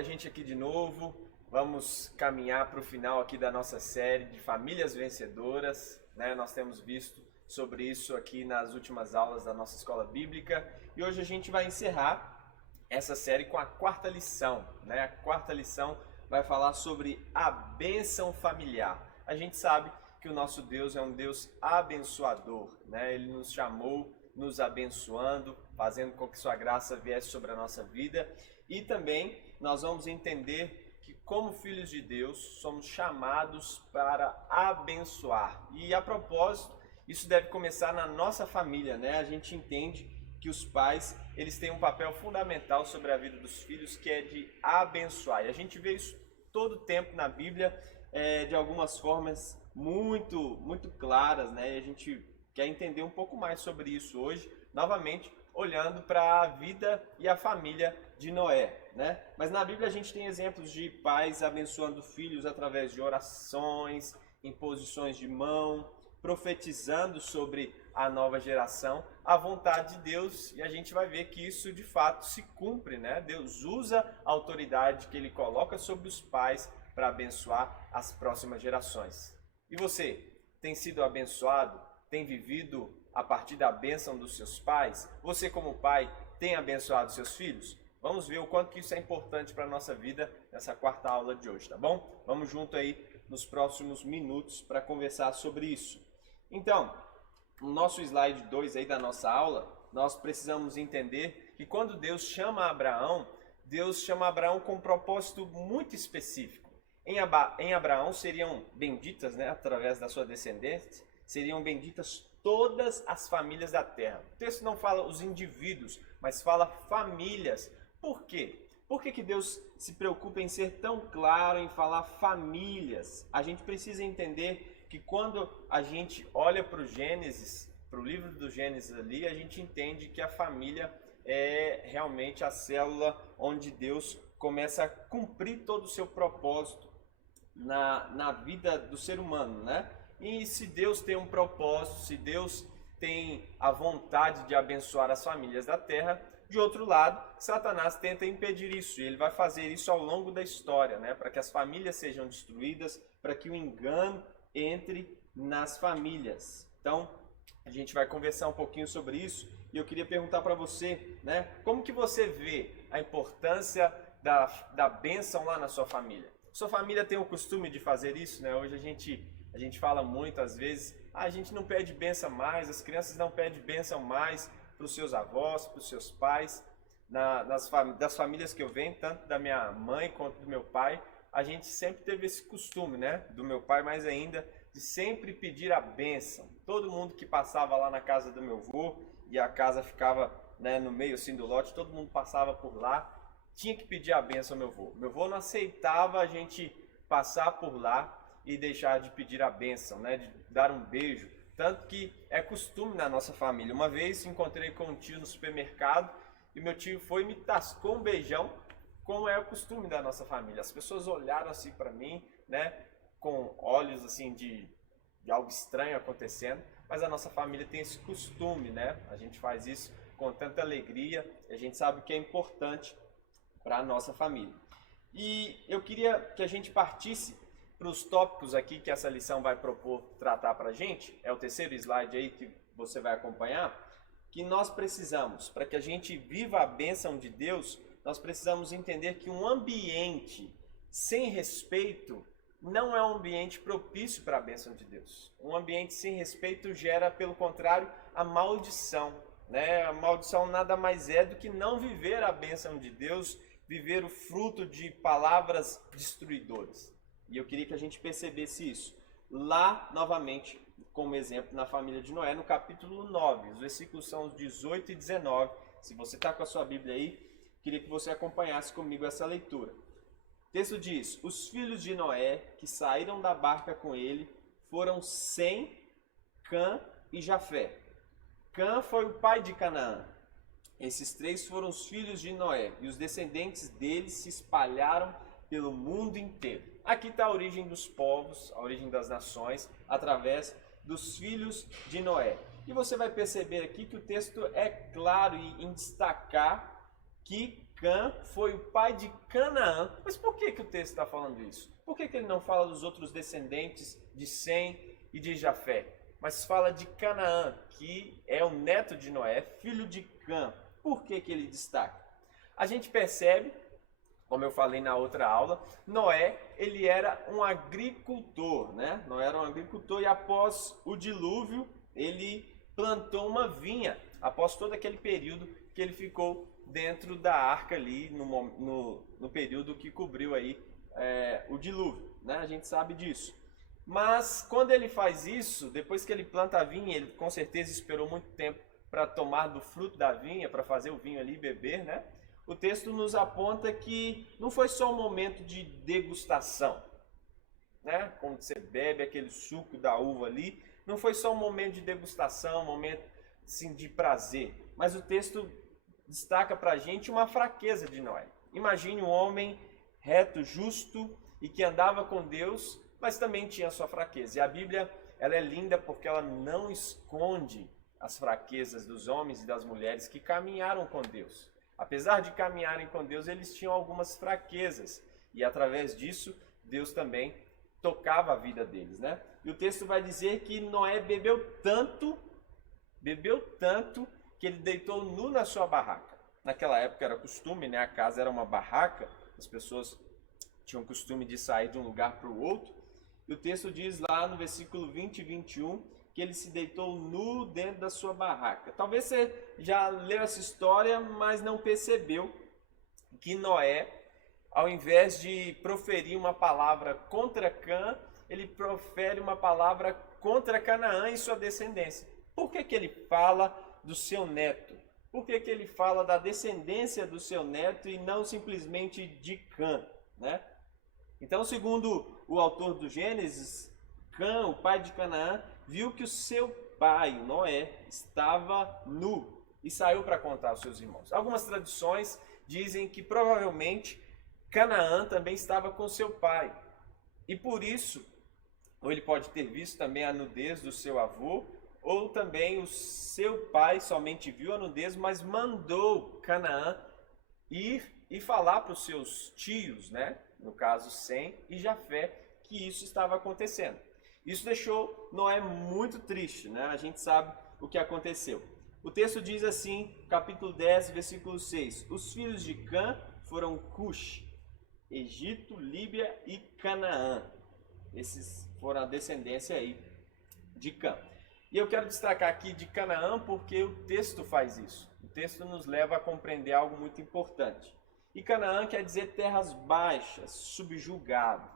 a gente aqui de novo. Vamos caminhar para o final aqui da nossa série de famílias vencedoras, né? Nós temos visto sobre isso aqui nas últimas aulas da nossa escola bíblica e hoje a gente vai encerrar essa série com a quarta lição, né? A quarta lição vai falar sobre a bênção familiar. A gente sabe que o nosso Deus é um Deus abençoador, né? Ele nos chamou nos abençoando, fazendo com que sua graça viesse sobre a nossa vida. E também nós vamos entender que como filhos de Deus somos chamados para abençoar. E a propósito, isso deve começar na nossa família, né? A gente entende que os pais, eles têm um papel fundamental sobre a vida dos filhos, que é de abençoar. E a gente vê isso todo o tempo na Bíblia, de algumas formas muito claras, né? E a gente quer entender um pouco mais sobre isso hoje, novamente olhando para a vida e a família de Noé, né? Mas na Bíblia a gente tem exemplos de pais abençoando filhos através de orações, imposições de mão, profetizando sobre a nova geração, a vontade de Deus, e a gente vai ver que isso de fato se cumpre, né? Deus usa a autoridade que Ele coloca sobre os pais para abençoar as próximas gerações. E você, tem sido abençoado? Tem vivido a partir da bênção dos seus pais? Você como pai tem abençoado seus filhos? Vamos ver o quanto que isso é importante para a nossa vida nessa quarta aula de hoje, tá bom? Vamos junto aí nos próximos minutos para conversar sobre isso. Então, no nosso slide 2 aí da nossa aula, nós precisamos entender que quando Deus chama Abraão com um propósito muito específico. Em Abraão seriam benditas, né, através da sua descendência, seriam benditas todas as famílias da terra. O texto não fala os indivíduos, mas fala famílias. Por quê? Por que Deus se preocupa em ser tão claro em falar famílias? A gente precisa entender que quando a gente olha para o Gênesis, para o livro do Gênesis ali, a gente entende que a família é realmente a célula onde Deus começa a cumprir todo o seu propósito na vida do ser humano, né? E se Deus tem um propósito, se Deus tem a vontade de abençoar as famílias da terra, de outro lado, Satanás tenta impedir isso. E ele vai fazer isso ao longo da história, né? Para que as famílias sejam destruídas, para que o engano entre nas famílias. Então, a gente vai conversar um pouquinho sobre isso. E eu queria perguntar para você, né? Como que você vê a importância da bênção lá na sua família? Sua família tem o costume de fazer isso, né? Hoje a gente fala muito, às vezes, a gente não pede bênção mais, as crianças não pedem bênção mais para os seus avós, para os seus pais. Das famílias que eu venho, tanto da minha mãe quanto do meu pai, a gente sempre teve esse costume, né? Do meu pai mais ainda, de sempre pedir a bênção. Todo mundo que passava lá na casa do meu avô, e a casa ficava, né, no meio assim do lote, todo mundo passava por lá, tinha que pedir a bênção ao meu avô. Meu avô não aceitava a gente passar por lá e deixar de pedir a bênção, né, de dar um beijo. Tanto que é costume na nossa família. Uma vez encontrei com um tio no supermercado e meu tio foi e me tascou um beijão, como é o costume da nossa família. As pessoas olharam assim para mim, né, com olhos assim de algo estranho acontecendo, mas a nossa família tem esse costume, né? A gente faz isso com tanta alegria, a gente sabe que é importante para a nossa família. E eu queria que a gente partisse para os tópicos aqui que essa lição vai propor tratar para a gente. É o terceiro slide aí que você vai acompanhar, que nós precisamos, para que a gente viva a bênção de Deus, nós precisamos entender que um ambiente sem respeito não é um ambiente propício para a bênção de Deus. Um ambiente sem respeito gera, pelo contrário, a maldição, né? A maldição nada mais é do que não viver a bênção de Deus, viver o fruto de palavras destruidoras. E eu queria que a gente percebesse isso. Lá, novamente, como exemplo, na família de Noé, no capítulo 9, os versículos são os 18 e 19. Se você está com a sua Bíblia aí, queria que você acompanhasse comigo essa leitura. O texto diz: os filhos de Noé que saíram da barca com ele foram Sem, Cã e Jafé. Cã foi o pai de Canaã. Esses três foram os filhos de Noé, e os descendentes deles se espalharam pelo mundo inteiro. Aqui está a origem dos povos, a origem das nações, através dos filhos de Noé. E você vai perceber aqui que o texto é claro em destacar que Cã foi o pai de Canaã. Mas por que o texto está falando isso? Por que ele não fala dos outros descendentes de Sem e de Jafé? Mas fala de Canaã, que é o neto de Noé, filho de Cã. Por que ele destaca? A gente percebe, como eu falei na outra aula, Noé, ele era um agricultor, né? Noé era um agricultor e após o dilúvio, ele plantou uma vinha, após todo aquele período que ele ficou dentro da arca ali, no período que cobriu aí o dilúvio, né? A gente sabe disso. Mas quando ele faz isso, depois que ele planta a vinha, ele com certeza esperou muito tempo para tomar do fruto da vinha, para fazer o vinho ali e beber, né? O texto nos aponta que não foi só um momento de degustação, né? Quando você bebe aquele suco da uva ali, não foi só um momento de degustação, um momento assim, de prazer, mas o texto destaca para a gente uma fraqueza de Noé. Imagine um homem reto, justo e que andava com Deus, mas também tinha sua fraqueza. E a Bíblia, ela é linda porque ela não esconde as fraquezas dos homens e das mulheres que caminharam com Deus. Apesar de caminharem com Deus, eles tinham algumas fraquezas. E através disso, Deus também tocava a vida deles, né? E o texto vai dizer que Noé bebeu tanto que ele deitou nu na sua barraca. Naquela época era costume, né? A casa era uma barraca, as pessoas tinham costume de sair de um lugar para o outro. E o texto diz lá no versículo 20 e 21 que ele se deitou nu dentro da sua barraca. Talvez você já leu essa história, mas não percebeu que Noé, ao invés de proferir uma palavra contra Cã, ele profere uma palavra contra Canaã e sua descendência. Por que ele fala do seu neto? Por que ele fala da descendência do seu neto e não simplesmente de Cã, né? Então, segundo o autor do Gênesis, Cã, o pai de Canaã, viu que o seu pai, Noé, estava nu e saiu para contar aos seus irmãos. Algumas tradições dizem que provavelmente Canaã também estava com seu pai. E por isso, ou ele pode ter visto também a nudez do seu avô, ou também o seu pai somente viu a nudez, mas mandou Canaã ir e falar para os seus tios, né? No caso Sem e Jafé, que isso estava acontecendo. Isso deixou Noé muito triste, né? A gente sabe o que aconteceu. O texto diz assim, capítulo 10, versículo 6. Os filhos de Cã foram Cush, Egito, Líbia e Canaã. Esses foram a descendência aí de Cã. E eu quero destacar aqui de Canaã porque o texto faz isso. O texto nos leva a compreender algo muito importante. E Canaã quer dizer terras baixas, subjugado.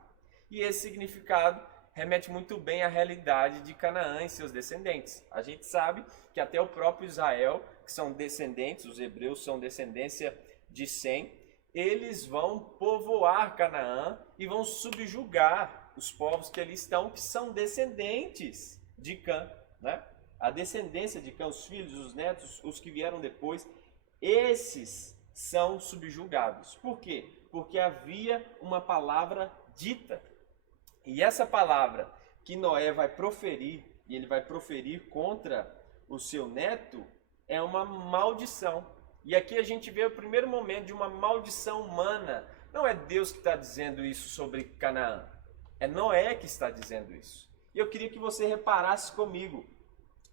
E esse significado remete muito bem à realidade de Canaã e seus descendentes. A gente sabe que até o próprio Israel, que são descendentes, os hebreus são descendência de Sem, eles vão povoar Canaã e vão subjugar os povos que ali estão, que são descendentes de Cã, né? A descendência de Cã, os filhos, os netos, os que vieram depois, esses são subjugados. Por quê? Porque havia uma palavra dita. E essa palavra que Noé vai proferir, e ele vai proferir contra o seu neto, é uma maldição. E aqui a gente vê o primeiro momento de uma maldição humana. Não é Deus que está dizendo isso sobre Canaã. É Noé que está dizendo isso. E eu queria que você reparasse comigo.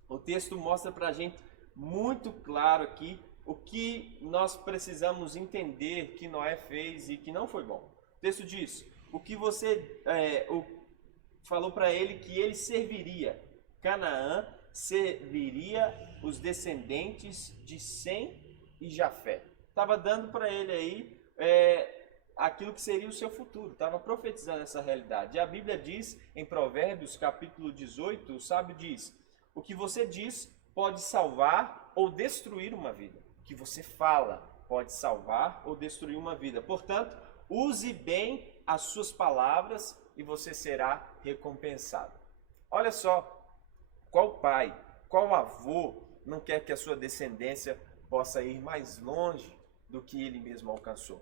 O texto mostra para a gente muito claro aqui o que nós precisamos entender que Noé fez e que não foi bom. O texto diz, falou para ele que ele serviria. Canaã serviria os descendentes de Sem e Jafé. Estava dando para ele aí aquilo que seria o seu futuro. Estava profetizando essa realidade. E a Bíblia diz em Provérbios capítulo 18, o sábio diz, o que você diz pode salvar ou destruir uma vida. O que você fala pode salvar ou destruir uma vida. Portanto, use bem as suas palavras e você será recompensado. Olha só, qual pai, qual avô não quer que a sua descendência possa ir mais longe do que ele mesmo alcançou?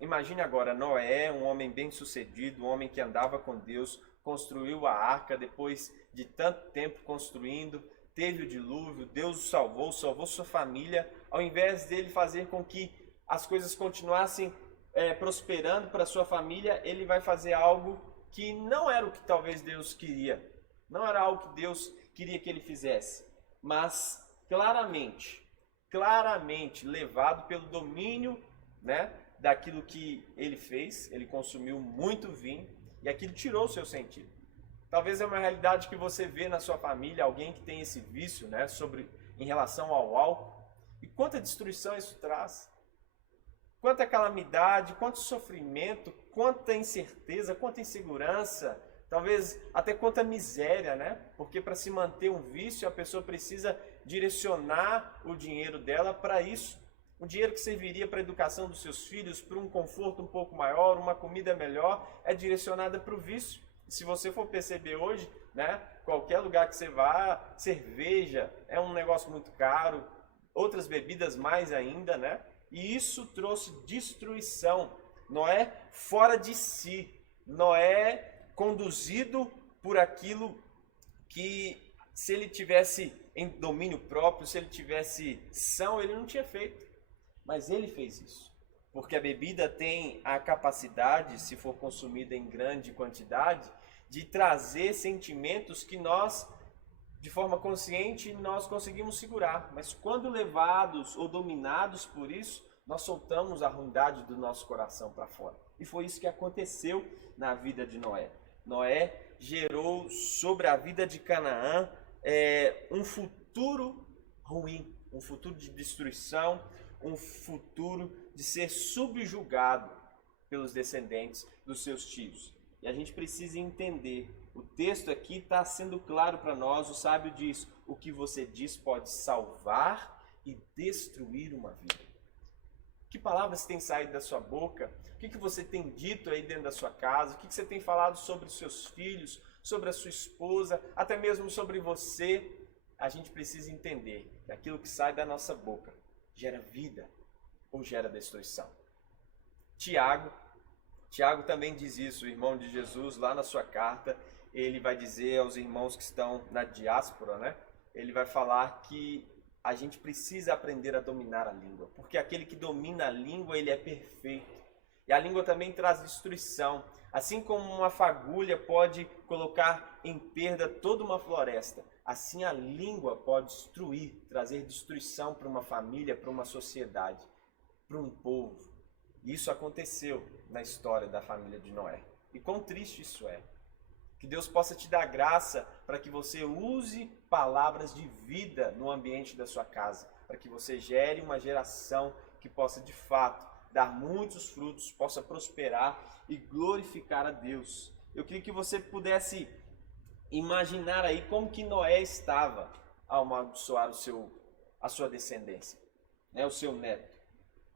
Imagine agora Noé, um homem bem-sucedido, um homem que andava com Deus, construiu a arca depois de tanto tempo construindo, teve o dilúvio, Deus o salvou sua família, ao invés dele fazer com que as coisas continuassem prosperando para sua família, ele vai fazer algo que não era o que talvez Deus queria. Não era algo que Deus queria que ele fizesse. Mas claramente levado pelo domínio, né, daquilo que ele fez, ele consumiu muito vinho e aquilo tirou o seu sentido. Talvez é uma realidade que você vê na sua família, alguém que tem esse vício, né, em relação ao álcool. E quanta destruição isso traz. Quanta calamidade, quanto sofrimento, quanta incerteza, quanta insegurança, talvez até quanta miséria, né? Porque para se manter um vício, a pessoa precisa direcionar o dinheiro dela para isso. Um dinheiro que serviria para a educação dos seus filhos, para um conforto um pouco maior, uma comida melhor, é direcionada para o vício. E se você for perceber hoje, né, qualquer lugar que você vá, cerveja é um negócio muito caro, outras bebidas mais ainda, né? E isso trouxe destruição. Noé fora de si. Noé conduzido por aquilo que, se ele tivesse em domínio próprio, se ele tivesse são, ele não tinha feito. Mas ele fez isso. Porque a bebida tem a capacidade, se for consumida em grande quantidade, de trazer sentimentos que nós, de forma consciente, nós conseguimos segurar. Mas quando levados ou dominados por isso, nós soltamos a ruindade do nosso coração para fora. E foi isso que aconteceu na vida de Noé. Noé gerou sobre a vida de Canaã um futuro ruim, um futuro de destruição, um futuro de ser subjugado pelos descendentes dos seus tios. E a gente precisa entender, o texto aqui está sendo claro para nós, o sábio diz, o que você diz pode salvar e destruir uma vida. Que palavras têm saído da sua boca? O que você tem dito aí dentro da sua casa? O que você tem falado sobre os seus filhos, sobre a sua esposa, até mesmo sobre você? A gente precisa entender que aquilo que sai da nossa boca gera vida ou gera destruição. Tiago também diz isso, o irmão de Jesus, lá na sua carta, ele vai dizer aos irmãos que estão na diáspora, né? Ele vai falar que a gente precisa aprender a dominar a língua, porque aquele que domina a língua, ele é perfeito. E a língua também traz destruição. Assim como uma fagulha pode colocar em perda toda uma floresta, assim a língua pode destruir, trazer destruição para uma família, para uma sociedade, para um povo. E isso aconteceu na história da família de Noé. E quão triste isso é. Que Deus possa te dar graça para que você use palavras de vida no ambiente da sua casa, para que você gere uma geração que possa de fato dar muitos frutos, possa prosperar e glorificar a Deus. Eu queria que você pudesse imaginar aí como que Noé estava ao amaldiçoar a sua descendência, né, o seu neto.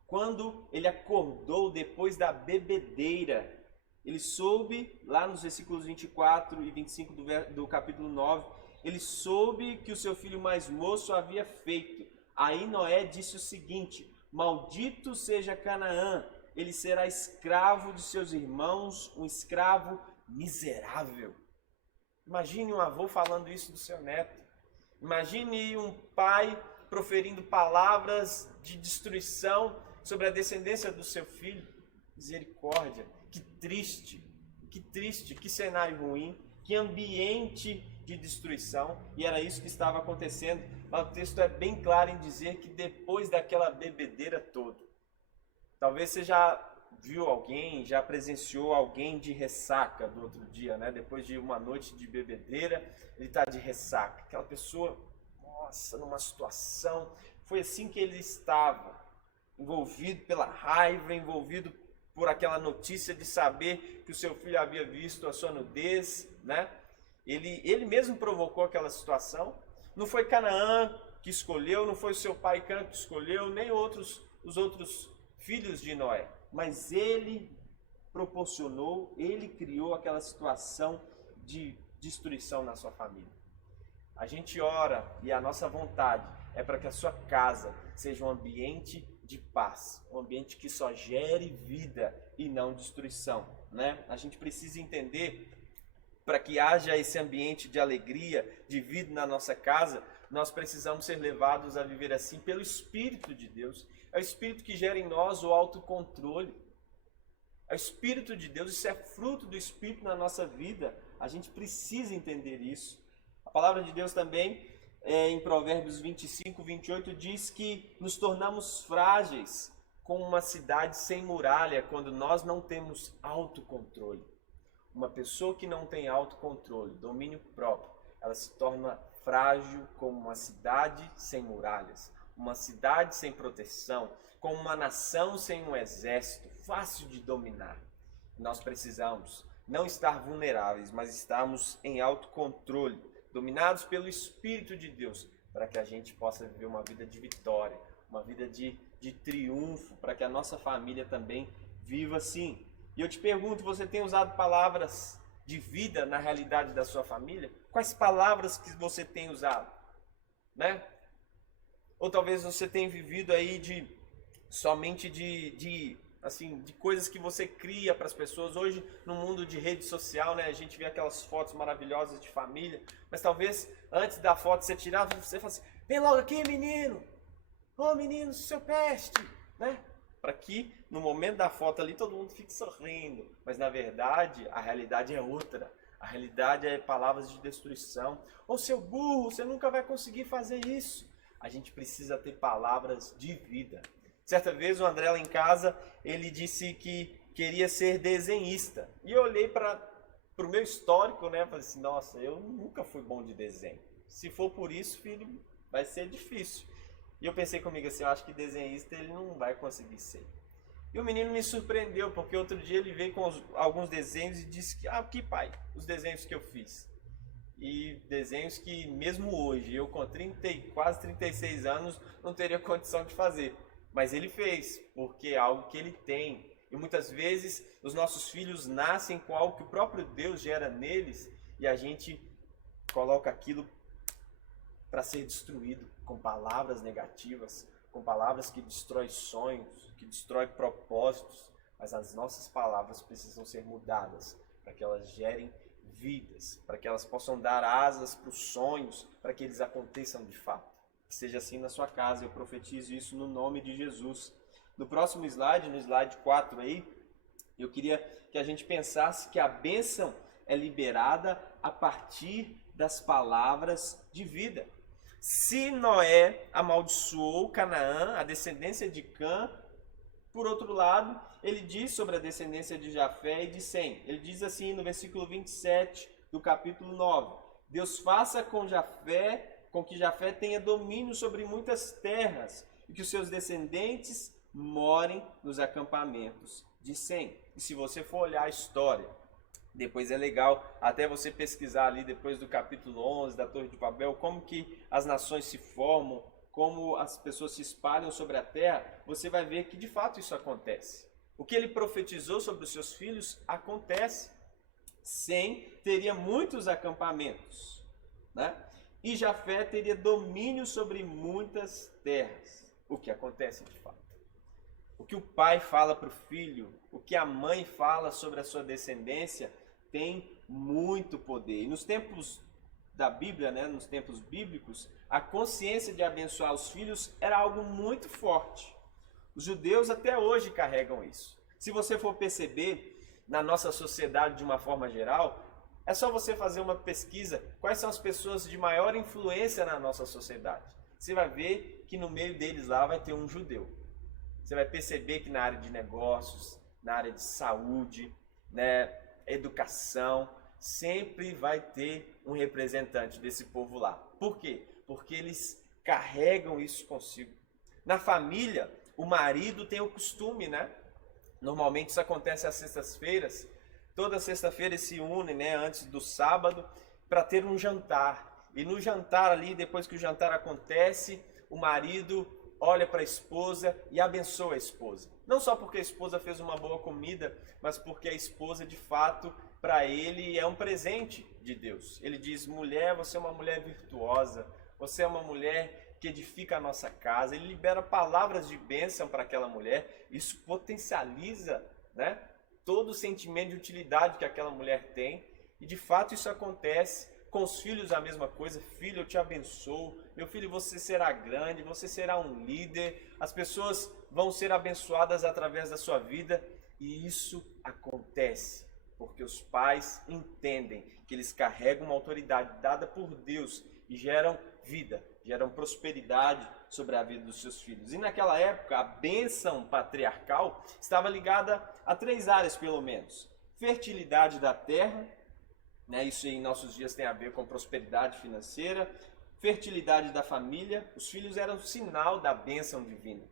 Quando ele acordou depois da bebedeira, ele soube, lá nos versículos 24 e 25 do capítulo 9, ele soube que o seu filho mais moço havia feito. Aí Noé disse o seguinte: maldito seja Canaã, ele será escravo de seus irmãos, um escravo miserável. Imagine um avô falando isso do seu neto. Imagine um pai proferindo palavras de destruição sobre a descendência do seu filho. Misericórdia. Que triste, que cenário ruim, que ambiente de destruição. E era isso que estava acontecendo. Mas o texto é bem claro em dizer que depois daquela bebedeira toda, talvez você já viu alguém, já presenciou alguém de ressaca do outro dia, né? Depois de uma noite de bebedeira, ele está de ressaca. Aquela pessoa, nossa, numa situação, foi assim que ele estava, envolvido pela raiva, envolvido por aquela notícia de saber que o seu filho havia visto a sua nudez, né? Ele mesmo provocou aquela situação. Não foi Canaã que escolheu, não foi o seu pai Cã que escolheu, nem os outros filhos de Noé. Mas ele proporcionou, ele criou aquela situação de destruição na sua família. A gente ora e a nossa vontade é para que a sua casa seja um ambiente de paz, um ambiente que só gere vida e não destruição, né? A gente precisa entender para que haja esse ambiente de alegria, de vida na nossa casa, nós precisamos ser levados a viver assim pelo Espírito de Deus. É o Espírito que gera em nós o autocontrole. É o Espírito de Deus, isso é fruto do Espírito na nossa vida. A gente precisa entender isso. A palavra de Deus também, em Provérbios 25, 28, diz que nos tornamos frágeis como uma cidade sem muralha quando nós não temos autocontrole. Uma pessoa que não tem autocontrole, domínio próprio, ela se torna frágil como uma cidade sem muralhas, uma cidade sem proteção, como uma nação sem um exército, fácil de dominar. Nós precisamos não estar vulneráveis, mas estarmos em autocontrole, dominados pelo Espírito de Deus, para que a gente possa viver uma vida de vitória, uma vida de triunfo, para que a nossa família também viva assim. E eu te pergunto, você tem usado palavras de vida na realidade da sua família? Quais palavras que você tem usado? Né? Ou talvez você tenha vivido aí somente de coisas que você cria para as pessoas. Hoje, no mundo de rede social, né, a gente vê aquelas fotos maravilhosas de família, mas talvez antes da foto você tirar, você fala assim: vem logo aqui, menino! Ô menino, seu peste! Né? Para que no momento da foto ali todo mundo fique sorrindo, mas na verdade a realidade é outra. A realidade é palavras de destruição. Ô seu burro, você nunca vai conseguir fazer isso. A gente precisa ter palavras de vida. Certa vez o André lá em casa, ele disse que queria ser desenhista. E eu olhei para o meu histórico, né? Falei assim, nossa, eu nunca fui bom de desenho. Se for por isso, filho, vai ser difícil. E eu pensei comigo assim, eu acho que desenhista ele não vai conseguir ser. E o menino me surpreendeu, porque outro dia ele veio com alguns desenhos e disse que, aqui pai, os desenhos que eu fiz. E desenhos que mesmo hoje, eu com quase 36 anos, não teria condição de fazer. Mas ele fez, porque é algo que ele tem. E muitas vezes os nossos filhos nascem com algo que o próprio Deus gera neles e a gente coloca aquilo para ser destruído com palavras negativas, com palavras que destroem sonhos, que destroem propósitos. Mas as nossas palavras precisam ser mudadas para que elas gerem vidas, para que elas possam dar asas para os sonhos, para que eles aconteçam de fato. Que seja assim na sua casa, eu profetizo isso no nome de Jesus. No próximo slide, no slide 4 aí, eu queria que a gente pensasse que a bênção é liberada a partir das palavras de vida. Se Noé amaldiçoou Canaã, a descendência de Cã, por outro lado, ele diz sobre a descendência de Jafé e de Sem. Ele diz assim no versículo 27 do capítulo 9. Deus faça com que Jafé tenha domínio sobre muitas terras e que os seus descendentes morem nos acampamentos de Sem. E se você for olhar a história, depois é legal até você pesquisar ali depois do capítulo 11 da Torre de Babel, como que as nações se formam, como as pessoas se espalham sobre a terra, você vai ver que de fato isso acontece. O que ele profetizou sobre os seus filhos acontece. Sem teria muitos acampamentos, né? E Jafé teria domínio sobre muitas terras. O que acontece de fato? O que o pai fala para o filho, o que a mãe fala sobre a sua descendência, tem muito poder. E nos tempos da Bíblia, né, nos tempos bíblicos, a consciência de abençoar os filhos era algo muito forte. Os judeus até hoje carregam isso. Se você for perceber na nossa sociedade de uma forma geral, é só você fazer uma pesquisa, quais são as pessoas de maior influência na nossa sociedade. Você vai ver que no meio deles lá vai ter um judeu. Você vai perceber que na área de negócios, na área de saúde, né, educação, sempre vai ter um representante desse povo lá. Por quê? Porque eles carregam isso consigo. Na família, o marido tem o costume, né? Normalmente isso acontece às sextas-feiras. Toda sexta-feira eles se unem, né, antes do sábado, para ter um jantar. E no jantar ali, depois que o jantar acontece, o marido olha para a esposa e abençoa a esposa. Não só porque a esposa fez uma boa comida, mas porque a esposa, de fato, para ele é um presente de Deus. Ele diz, mulher, você é uma mulher virtuosa, você é uma mulher que edifica a nossa casa. Ele libera palavras de bênção para aquela mulher. Isso potencializa, né, todo o sentimento de utilidade que aquela mulher tem. E de fato isso acontece. Com os filhos a mesma coisa. Filho, eu te abençoo. Meu filho, você será grande, você será um líder. As pessoas vão ser abençoadas através da sua vida. E isso acontece porque os pais entendem que eles carregam uma autoridade dada por Deus e geram vida, geram prosperidade sobre a vida dos seus filhos. E naquela época, a bênção patriarcal estava ligada a 3 áreas pelo menos. Fertilidade da terra, né? Isso em nossos dias tem a ver com prosperidade financeira. Fertilidade da família, os filhos eram sinal da bênção divina.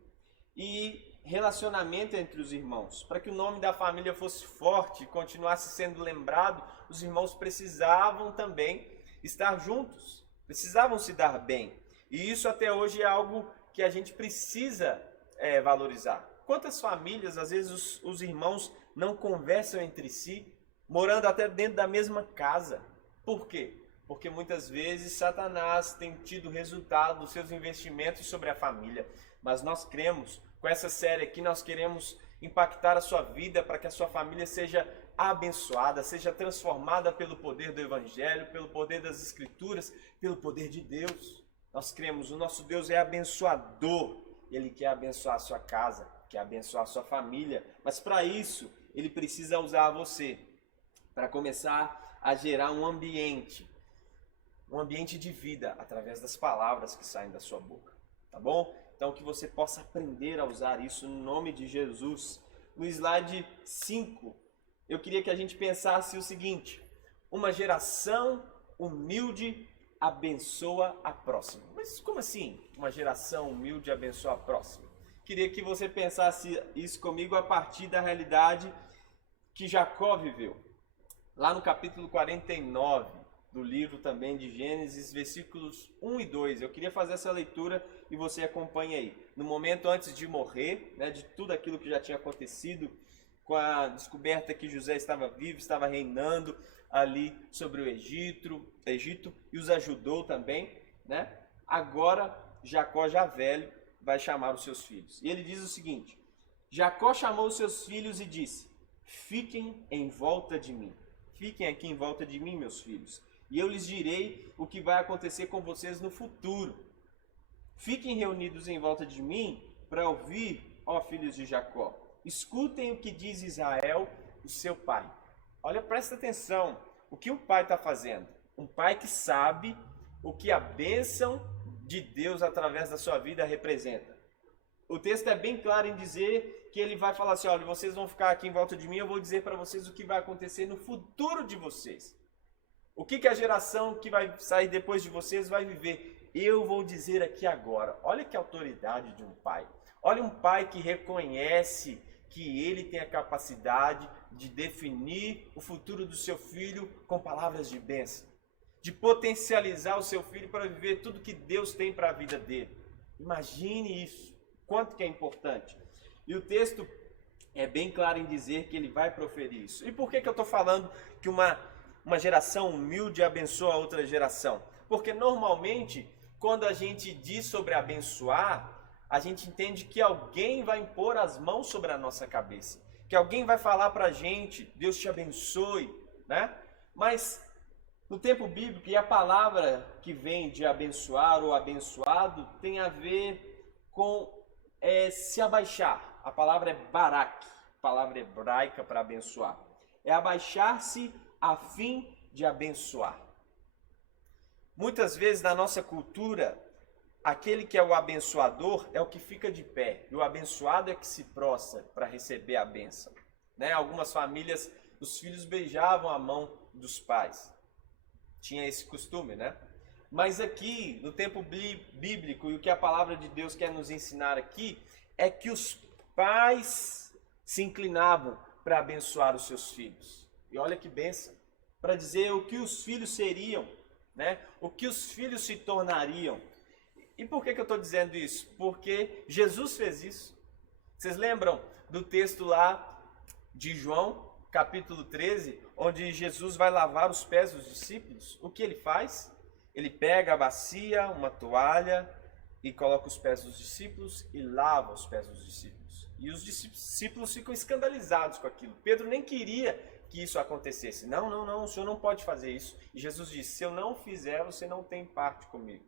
E relacionamento entre os irmãos. Para que o nome da família fosse forte e continuasse sendo lembrado, os irmãos precisavam também estar juntos, precisavam se dar bem. E isso até hoje é algo que a gente precisa valorizar. Quantas famílias, às vezes, os irmãos não conversam entre si, morando até dentro da mesma casa? Por quê? Porque muitas vezes Satanás tem tido resultado dos seus investimentos sobre a família. Mas nós cremos, com essa série aqui, nós queremos impactar a sua vida para que a sua família seja abençoada, seja transformada pelo poder do Evangelho, pelo poder das Escrituras, pelo poder de Deus. Nós cremos, o nosso Deus é abençoador. Ele quer abençoar a sua casa, quer abençoar a sua família. Mas para isso, ele precisa usar você para começar a gerar um ambiente de vida através das palavras que saem da sua boca. Tá bom? Então que você possa aprender a usar isso no nome de Jesus. No slide 5, eu queria que a gente pensasse o seguinte: uma geração humilde abençoa a próxima. Mas como assim? Uma geração humilde abençoa a próxima? Queria que você pensasse isso comigo a partir da realidade que Jacó viveu. Lá no capítulo 49 do livro também de Gênesis, versículos 1 e 2. Eu queria fazer essa leitura e você acompanha aí. No momento antes de morrer, né, de tudo aquilo que já tinha acontecido, com a descoberta que José estava vivo, estava reinando ali sobre o Egito e os ajudou também, né? Agora, Jacó já velho vai chamar os seus filhos. E ele diz o seguinte: Jacó chamou os seus filhos e disse: fiquem em volta de mim. Fiquem aqui em volta de mim, meus filhos, e eu lhes direi o que vai acontecer com vocês no futuro. Fiquem reunidos em volta de mim para ouvir, ó filhos de Jacó. Escutem o que diz Israel, o seu pai. Olha, presta atenção. O que o pai está fazendo? Um pai que sabe o que a bênção de Deus através da sua vida representa. O texto é bem claro em dizer que ele vai falar assim: olha, vocês vão ficar aqui em volta de mim, eu vou dizer para vocês o que vai acontecer no futuro de vocês. O que a geração que vai sair depois de vocês vai viver? Eu vou dizer aqui agora. Olha que autoridade de um pai. Olha um pai que reconhece que ele tem a capacidade de definir o futuro do seu filho com palavras de bênção. De potencializar o seu filho para viver tudo que Deus tem para a vida dele. Imagine isso. Quanto que é importante. E o texto é bem claro em dizer que ele vai proferir isso. E por que eu estou falando que uma geração humilde abençoa a outra geração? Porque normalmente, quando a gente diz sobre abençoar, a gente entende que alguém vai impor as mãos sobre a nossa cabeça. Que alguém vai falar para a gente: Deus te abençoe, né? Mas no tempo bíblico, e a palavra que vem de abençoar ou abençoado tem a ver com se abaixar. A palavra é barak, palavra hebraica para abençoar. É abaixar-se a fim de abençoar. Muitas vezes na nossa cultura, aquele que é o abençoador é o que fica de pé, e o abençoado é que se prostra para receber a bênção. Né? Algumas famílias, os filhos beijavam a mão dos pais. Tinha esse costume, né? Mas aqui, no tempo bíblico, e o que a palavra de Deus quer nos ensinar aqui, é que os pais se inclinavam para abençoar os seus filhos. E olha que bênção! Para dizer o que os filhos seriam, né? O que os filhos se tornariam. E por que eu estou dizendo isso? Porque Jesus fez isso. Vocês lembram do texto lá de João, capítulo 13, onde Jesus vai lavar os pés dos discípulos? O que ele faz? Ele pega a bacia, uma toalha e coloca os pés dos discípulos e lava os pés dos discípulos. E os discípulos ficam escandalizados com aquilo. Pedro nem queria que isso acontecesse. Não, não, não, o Senhor não pode fazer isso. E Jesus disse, se eu não fizer, você não tem parte comigo.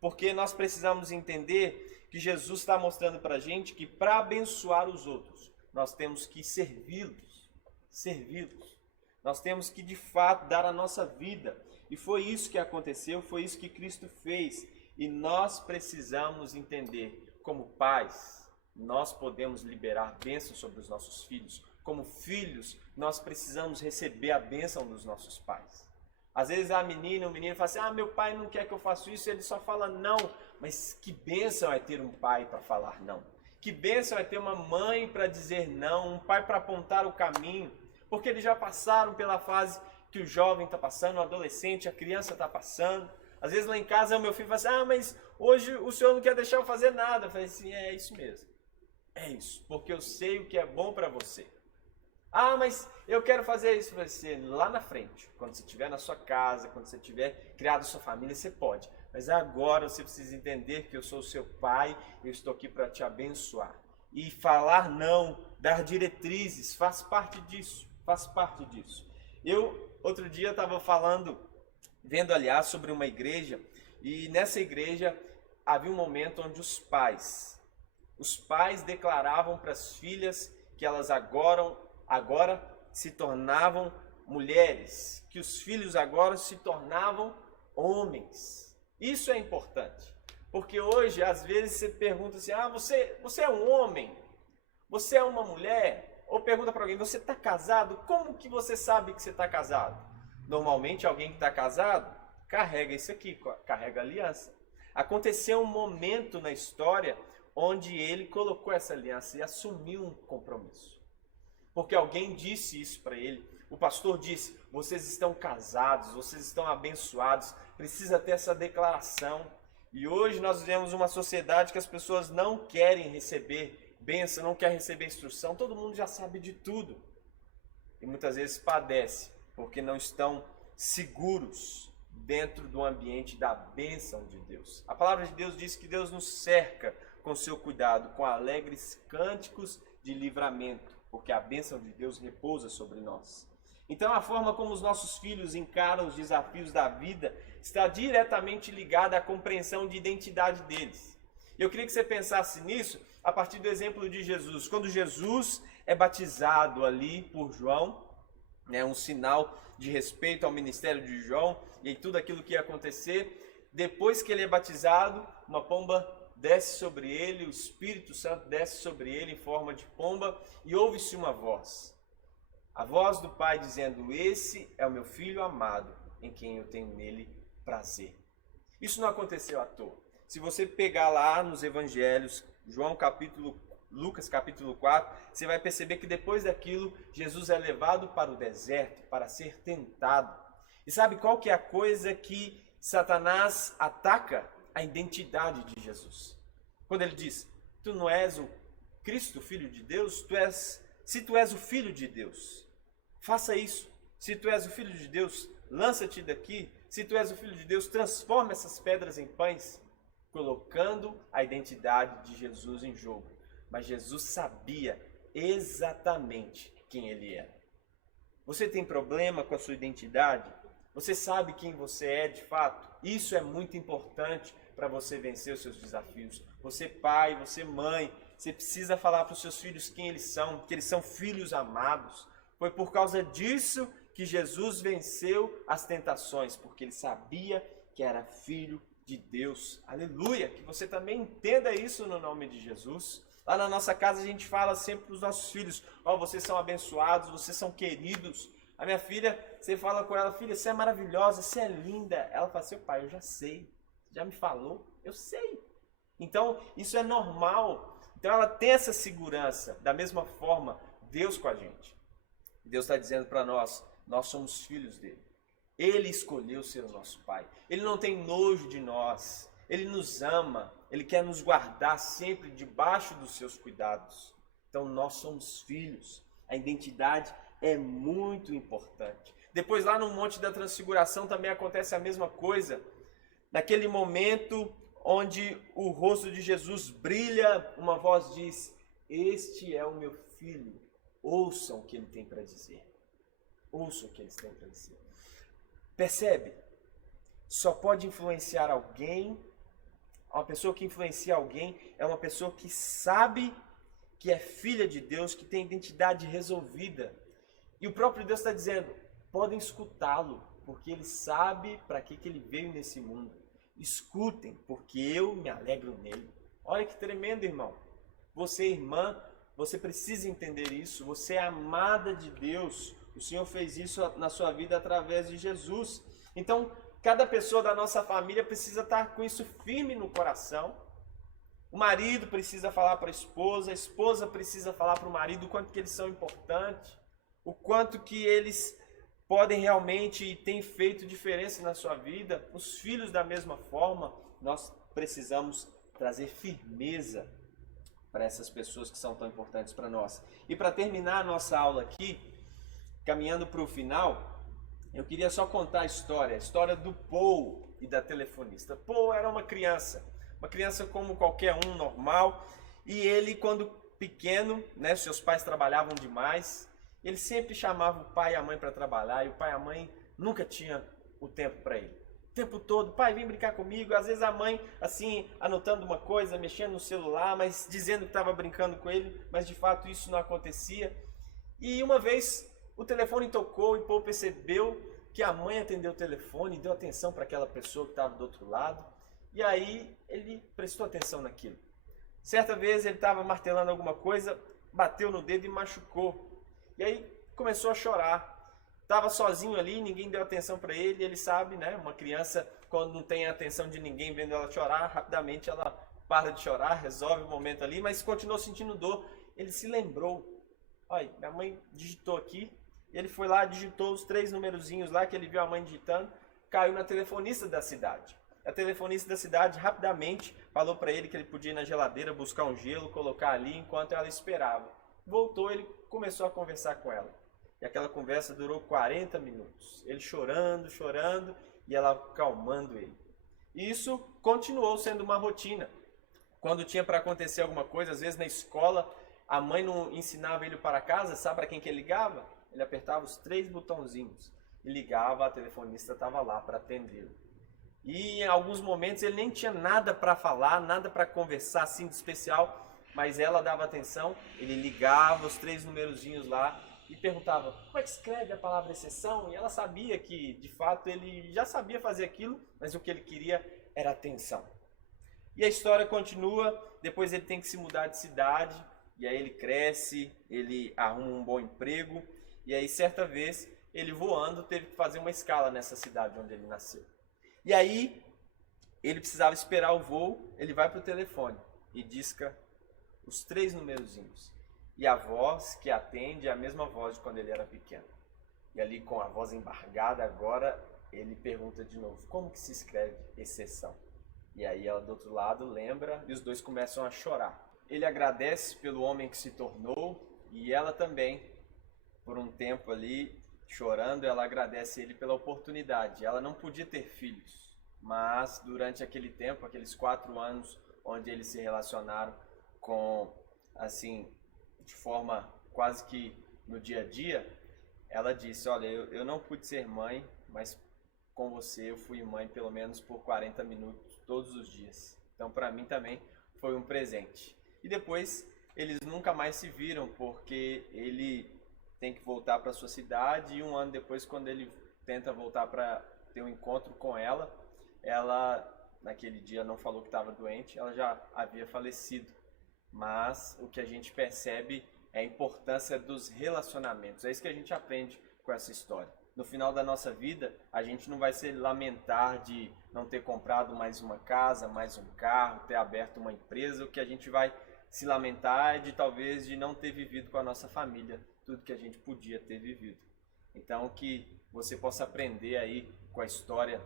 Porque nós precisamos entender que Jesus está mostrando para a gente que para abençoar os outros, nós temos que servi-los. Servi-los. Nós temos que, de fato, dar a nossa vida. E foi isso que aconteceu, foi isso que Cristo fez. E nós precisamos entender, como pais, nós podemos liberar bênçãos sobre os nossos filhos. Como filhos, nós precisamos receber a bênção dos nossos pais. Às vezes a menina, o menino fala assim, meu pai não quer que eu faça isso, ele só fala não. Mas que bênção é ter um pai para falar não. Que bênção é ter uma mãe para dizer não, um pai para apontar o caminho. Porque eles já passaram pela fase que o jovem está passando, o adolescente, a criança está passando. Às vezes lá em casa o meu filho fala assim, mas hoje o senhor não quer deixar eu fazer nada. Eu falei assim, é isso mesmo. É isso, porque eu sei o que é bom para você. Mas eu quero fazer isso para você lá na frente. Quando você estiver na sua casa, quando você tiver criado sua família, você pode. Mas agora você precisa entender que eu sou o seu pai, eu estou aqui para te abençoar. E falar não, dar diretrizes, faz parte disso, faz parte disso. Eu, outro dia, estava vendo aliás, sobre uma igreja, e nessa igreja havia um momento onde os pais declaravam para as filhas que elas agora se tornavam mulheres, que os filhos agora se tornavam homens. Isso é importante, porque hoje às vezes você pergunta assim, você é um homem? Você é uma mulher? Ou pergunta para alguém, você está casado? Como que você sabe que você está casado? Normalmente alguém que está casado carrega isso aqui, carrega aliança. Aconteceu um momento na história onde ele colocou essa aliança e assumiu um compromisso. Porque alguém disse isso para ele. O pastor disse, vocês estão casados, vocês estão abençoados, precisa ter essa declaração. E hoje nós vivemos uma sociedade que as pessoas não querem receber bênção, não querem receber instrução, todo mundo já sabe de tudo. E muitas vezes padece, porque não estão seguros dentro do ambiente da bênção de Deus. A palavra de Deus diz que Deus nos cerca com seu cuidado, com alegres cânticos de livramento, porque a bênção de Deus repousa sobre nós. Então a forma como os nossos filhos encaram os desafios da vida está diretamente ligada à compreensão de identidade deles. Eu queria que você pensasse nisso a partir do exemplo de Jesus. Quando Jesus é batizado ali por João, um sinal de respeito ao ministério de João e tudo aquilo que ia acontecer, depois que ele é batizado, uma pomba desce sobre ele, o Espírito Santo desce sobre ele em forma de pomba e ouve-se uma voz. A voz do Pai dizendo, esse é o meu Filho amado, em quem eu tenho nele prazer. Isso não aconteceu à toa. Se você pegar lá nos evangelhos, Lucas capítulo 4, você vai perceber que depois daquilo, Jesus é levado para o deserto para ser tentado. E sabe qual que é a coisa que Satanás ataca? A identidade de Jesus. Quando ele diz, tu não és o Cristo, Filho de Deus, se tu és o Filho de Deus, faça isso. Se tu és o Filho de Deus, lança-te daqui. Se tu és o Filho de Deus, transforma essas pedras em pães, colocando a identidade de Jesus em jogo. Mas Jesus sabia exatamente quem ele era. Você tem problema com a sua identidade? Você sabe quem você é de fato? Isso é muito importante para você vencer os seus desafios. Você pai, você mãe, você precisa falar para os seus filhos quem eles são, que eles são filhos amados. Foi por causa disso que Jesus venceu as tentações, porque ele sabia que era filho de Deus. Aleluia! Que você também entenda isso no nome de Jesus. Lá na nossa casa a gente fala sempre para os nossos filhos, vocês são abençoados, vocês são queridos. A minha filha, você fala com ela, filha, você é maravilhosa, você é linda. Ela fala assim, pai, eu já sei. Já me falou? Eu sei. Então, isso é normal. Então, ela tem essa segurança. Da mesma forma, Deus com a gente. Deus está dizendo para nós somos filhos dele. Ele escolheu ser o nosso pai. Ele não tem nojo de nós. Ele nos ama. Ele quer nos guardar sempre debaixo dos seus cuidados. Então, nós somos filhos. A identidade é muito importante. Depois, lá no Monte da Transfiguração, também acontece a mesma coisa. Naquele momento onde o rosto de Jesus brilha, uma voz diz, este é o meu filho, ouçam o que ele tem para dizer. Ouça o que eles têm para dizer. Percebe? Só pode influenciar alguém. Uma pessoa que influencia alguém é uma pessoa que sabe que é filha de Deus, que tem identidade resolvida. E o próprio Deus está dizendo, podem escutá-lo, porque ele sabe para que ele veio nesse mundo. Escutem, porque eu me alegro nele. Olha que tremendo, irmão. Você, irmã, você precisa entender isso. Você é amada de Deus. O Senhor fez isso na sua vida através de Jesus. Então, cada pessoa da nossa família precisa estar com isso firme no coração. O marido precisa falar para a esposa precisa falar para o marido o quanto que eles são importantes, o quanto que eles podem realmente e têm feito diferença na sua vida. Os filhos da mesma forma, nós precisamos trazer firmeza para essas pessoas que são tão importantes para nós. E para terminar a nossa aula aqui, caminhando para o final, eu queria só contar a história do Paul e da telefonista. Paul era uma criança como qualquer um, normal, e ele, quando pequeno, né, seus pais trabalhavam demais, ele sempre chamava o pai e a mãe para trabalhar, e o pai e a mãe nunca tinham o tempo para ele. O tempo todo, pai, vem brincar comigo. Às vezes a mãe, assim, anotando uma coisa, mexendo no celular, mas dizendo que estava brincando com ele, mas de fato isso não acontecia. E uma vez o telefone tocou e Paul percebeu que a mãe atendeu o telefone e deu atenção para aquela pessoa que estava do outro lado. E aí ele prestou atenção naquilo. Certa vez ele estava martelando alguma coisa, bateu no dedo e machucou. E aí começou a chorar. Estava sozinho ali, ninguém deu atenção para ele. Ele sabe, né? Uma criança, quando não tem a atenção de ninguém vendo ela chorar, rapidamente ela para de chorar, resolve o momento ali, mas continuou sentindo dor. Ele se lembrou. Olha, minha mãe digitou aqui. Ele foi lá, digitou os 3 numerozinhos lá que ele viu a mãe digitando. Caiu na telefonista da cidade. A telefonista da cidade rapidamente falou para ele que ele podia ir na geladeira buscar um gelo, colocar ali enquanto ela esperava. Voltou, ele começou a conversar com ela. E aquela conversa durou 40 minutos. Ele chorando, chorando e ela acalmando ele. E isso continuou sendo uma rotina. Quando tinha para acontecer alguma coisa, às vezes na escola, a mãe não ensinava ele para casa, sabe para quem que ele ligava? Ele apertava os 3 botãozinhos e ligava, a telefonista estava lá para atendê-lo. E em alguns momentos ele nem tinha nada para falar, nada para conversar assim de especial, mas ela dava atenção, ele ligava os 3 numerozinhos lá e perguntava como é que escreve a palavra exceção, e ela sabia que de fato ele já sabia fazer aquilo, mas o que ele queria era atenção. E a história continua, depois ele tem que se mudar de cidade, e aí ele cresce, ele arruma um bom emprego, e aí certa vez ele voando teve que fazer uma escala nessa cidade onde ele nasceu. E aí ele precisava esperar o voo, ele vai para o telefone e disca os 3 numerozinhos. E a voz que atende é a mesma voz de quando ele era pequeno. E ali com a voz embargada agora, ele pergunta de novo, como que se escreve exceção? E aí ela do outro lado lembra e os dois começam a chorar. Ele agradece pelo homem que se tornou e ela também, por um tempo ali, chorando, ela agradece ele pela oportunidade. Ela não podia ter filhos, mas durante aquele tempo, aqueles 4 anos onde eles se relacionaram com, assim, de forma quase que no dia a dia, ela disse, olha, eu não pude ser mãe, mas com você eu fui mãe pelo menos por 40 minutos todos os dias. Então para mim também foi um presente. E depois eles nunca mais se viram, porque ele tem que voltar para sua cidade e 1 ano depois, quando ele tenta voltar para ter um encontro com ela, ela naquele dia não falou que estava doente, ela já havia falecido. Mas o que a gente percebe é a importância dos relacionamentos. É isso que a gente aprende com essa história. No final da nossa vida, a gente não vai se lamentar de não ter comprado mais uma casa, mais um carro, ter aberto uma empresa. O que a gente vai se lamentar é de talvez de não ter vivido com a nossa família tudo que a gente podia ter vivido. Então que você possa aprender aí com a história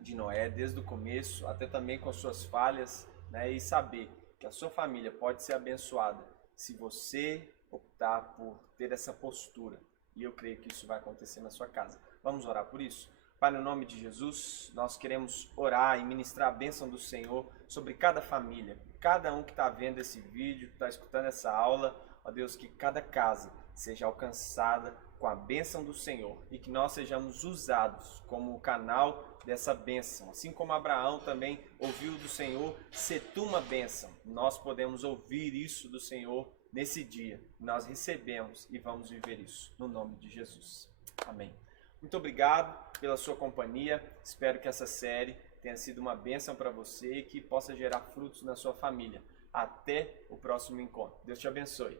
de Noé, desde o começo, até também com suas falhas, né, e saber que a sua família pode ser abençoada se você optar por ter essa postura. E eu creio que isso vai acontecer na sua casa. Vamos orar por isso? Pai, no nome de Jesus, nós queremos orar e ministrar a bênção do Senhor sobre cada família, cada um que está vendo esse vídeo, que está escutando essa aula. Ó Deus, que cada casa seja alcançada com a bênção do Senhor e que nós sejamos usados como o canal dessa bênção. Assim como Abraão também ouviu do Senhor, se tu uma bênção, nós podemos ouvir isso do Senhor nesse dia. Nós recebemos e vamos viver isso, no nome de Jesus. Amém. Muito obrigado pela sua companhia. Espero que essa série tenha sido uma bênção para você e que possa gerar frutos na sua família. Até o próximo encontro. Deus te abençoe.